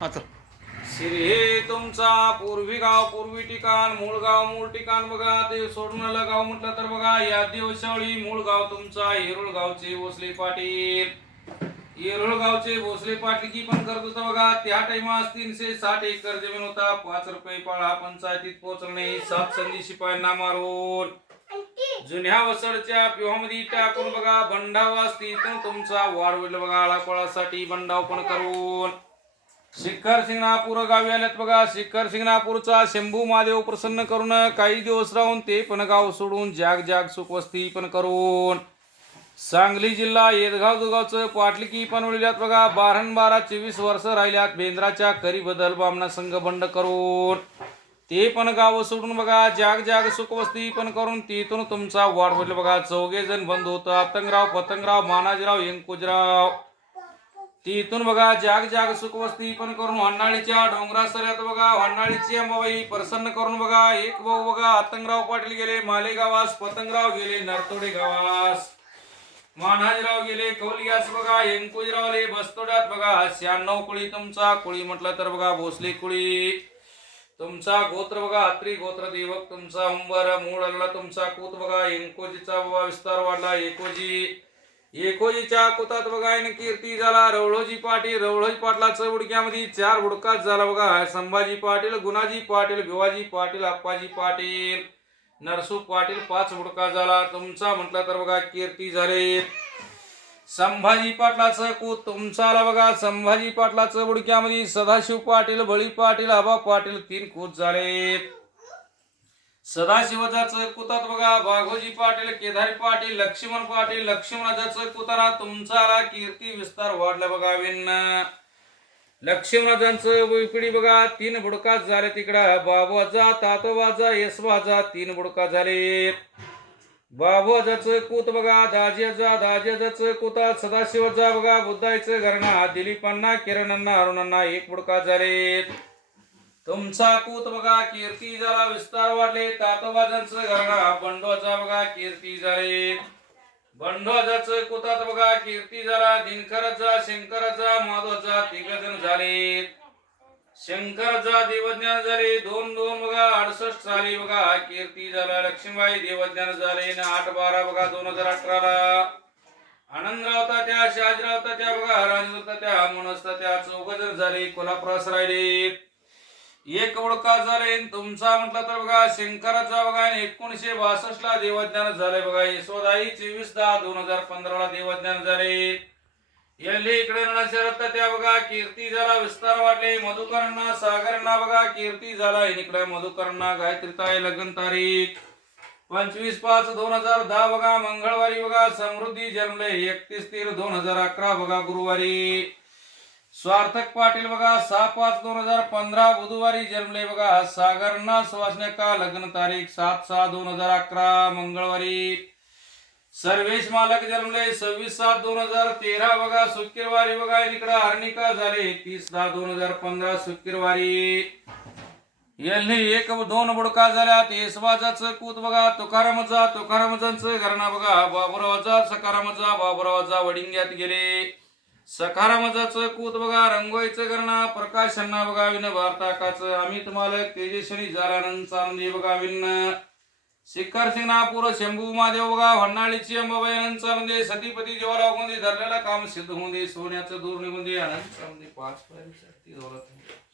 श्री हे तुमचा पूर्वी गाव पूर्वी ठिकाण मूळ गाव मूळ ठिकाण बघा. ते सोडून गाव म्हटलं तर बघा या दिवसावळी मूळ गाव तुमचा येरुळ गावचे भोसले पाटील. येरुळ गावचे भोसले पाटील की पण करत होता बघा. त्या टाइमास तीनशे साठ एकर जमीन होता. पाच रुपये पाळा पंचायतीत पोहोचणे सात संधी शिपायांना मारून. जुन्या वसडच्या पिवामध्ये टाकून बघा. भंडाव असतील तर तुमचा वाढ होईल बघा. आळापळासाठी बंडाव पण करून. शिखर सिंगणापूर गावी आल्यात बघा. शिखर सिंगणापूरचा शंभू महादेव प्रसन्न करून काही दिवस राहून ते पण गाव सोडून जाग जाग सुखवस्ती पण करून. सांगली जिल्हा येदगाव दुगावचं पाटलिकी पण वळल्यात बघा. बारण बारा चोवीस वर्ष राहिल्यात बेंद्राच्या करी बदल बामणा संघ बंड करून. ते पण गाव सोडून बघा. जाग जाग सुखवस्ती पण करून तिथून तुमचा वाढ होईल बघा. चौघे जण बंद होतं अतंगराव पतंगराव मानाजीराव यंकुजराव. तिथून बघा जाग जाग सुखवस्ती पण करून होन्नाळीच्या डोंगरा सऱ्यात बघा होन्नाळीची अंबाबाई प्रसन्न करून बघा एक भाऊ बघा अतंगराव पाटील गेले मालेगावास पतंगराव गेले नरतोडे गावास. मानाजीराव गेले कौलियास बघा यंकुजराव आले बस्तोड्यात बघा शहाण्णव कुळी तुमचा कुळी म्हटलं तर बघा भोसले कुळी. तुमचा गोत्र बघा अत्री गोत्र देवक तुमचा अंबर मूळ आला तुमचा कुत बघा एंकोजीचा विस्तार वाढला एकोजी. एकोजीच्या कुतात बघा आणि कीर्ती झाला रवळोजी पाटील रवळोजी पाटलाचं उडक्यामध्ये चार बुडकाच झाला बघा. संभाजी पाटील गुणाजी पाटील भिवाजी पाटील आप्पाजी पाटील नरसू पाटील पाच बुडका झाला. तुमचा म्हटलं तर बघा कीर्ती झाले. संभाजी पाटलाचं कूत तुमचा आला बघा. संभाजी पाटलाचं बुडक्यामध्ये सदाशिव पाटील बळी पाटील आबा पाटील तीन कूत झालेत. सदाशिवजाचं कुतात बघा बाघोजी पाटील केदारी पाटील लक्ष्मण पाटील लक्ष्मणराजाचं कुतारा तुमचा आला कीर्ती विस्तार वाढला बघा विन्न लक्ष्मणराजांचं विकडी बघा तीन बुडका झाले तिकडं. बाबूजा तातोबाजा यशवाजा तीन बुडका झाले. बाबूजाचं कुत बघा दाजियाचा दाजियाचं कुतात सदाशिवजा बघा बुद्धायचं घरणा दिलीपांना किरणांना अरुणांना एक बुडका झाले तुमचा कूत बघा कीर्ती झाला विस्तार वाढले तातोबाजांचं घरणा बंडोचा बघा कीर्ती झाले. बंडोजाच कुतात बघा कीर्ती झाला दिनकराचा शंकराचा माधवाचा तिघजण झाले. शंकरचा देवज्ञान झाले दोन दोन बघा अडसष्ट साली बघा कीर्ती झाला लक्ष्मीबाई देवज्ञान झाले ना आठ बारा बघा दोन हजार अठराला. आनंदराव त्या शहाजीराव त्या बघा राजूर त्या मनोज त्या चौघजण झाले कोल्हापुरास राहिले. एक ओळखा झाले तुमचा म्हटलं तर बघा शंकराचा बघा आणि एकोणीशे बासष्ट ला देवज्ञान झाले बघा. यशोदाई चोवीस दहा दोन हजार पंधरा ला देवज्ञान झाले. यल्ली इकडे नळशरत त्या बघा कीर्ती झाला विस्तार वाटले मधुकरणा सागरना बघा कीर्ती झाला. इकडे मधुकरांना गायत्रीताई लग्न तारीख. पंचवीस पाच दोन हजार दहा बघा मंगळवारी बघा समृद्धी जन्मले. एकतीस तीन दोन हजार अकरा बघा गुरुवारी. स्वार्थक पाटील बघा सहा पाच दोन हजार पंधरा बुधवारी जन्मले बघा. सागरना सुवासने का लग्न तारीख सात सहा दोन हजार अकरा मंगळवारी. सर्वेश मालक जन्मले सव्वीस सात दोन हजार तेरा बघा. शुक्रवारी बघा इकडे अर्निका झाले. तीस दहा दोन हजार पंधरा शुक्रवारी. यांनी एक दोन बुडका झाल्या येसवाजाचं कूत बघा तुकारामचा तुकारामजांचं घरणा बघा. बाबुरावाचा सकारामचा बाबुरावाचा वडिंग्यात गेले. सकारामजाचं कूत बघा रंगोईचं करणा प्रकाशांना बघा विन भारताकाचं. आम्ही तुम्हाला तेजस्वी जालानंद चांदी बघा विन शिखर सिंगणापूर शंभू महादेव बघा भन्नाळीची अंबाबाई अनंत चालून सतीपती जेव्हा लागून धरलेला काम सिद्ध होऊन दे सोन्याचं दूर निघून दे आनंद चालून पाच पायरी शक्ती दौलत